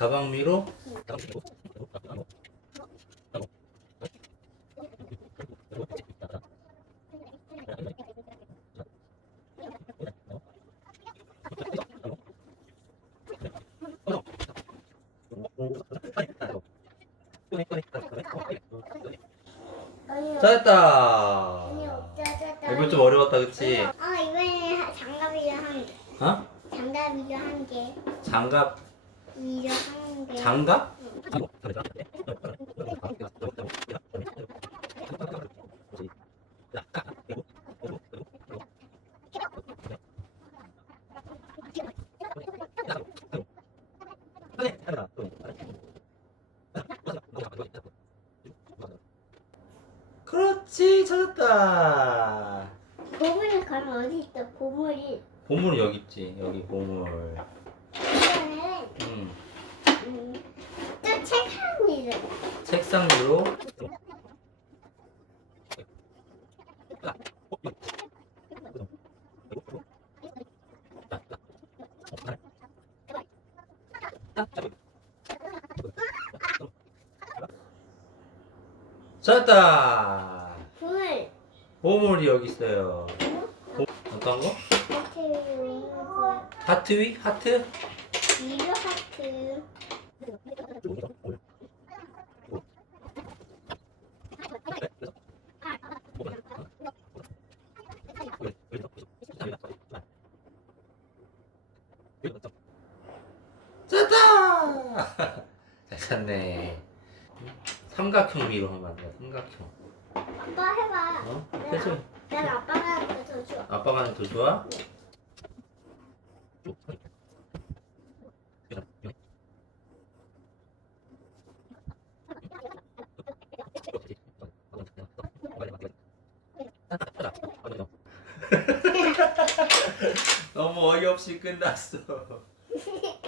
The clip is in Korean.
가방 위로 잘했다. 이거 좀 어려웠다, 그치? 아 이번에 장갑이가 한 개. 어? 장갑이가 한 개. 장갑. 장갑? 그렇지, 찾았다. 보물이 가면 어디 있어? 보물이. 보물은 여기 있지, 여기 보물. 이번에는 음, 음, 또책한 일을. 책상 위로. 찾았다. 보물. 보물이 여기 있어요. 보- 어떤 거? 하트 위로 하트 위? 하트? 위로 하트. 찾았다! 잘 찾네. 삼각형 위로 하면 안 돼, 삼각형. 아빠 해봐. 어? 내가, 해줘. 내가 아빠가 하는 거더 좋아. 아빠가 하는 게더 좋아? 너무 어이없이 끝났어.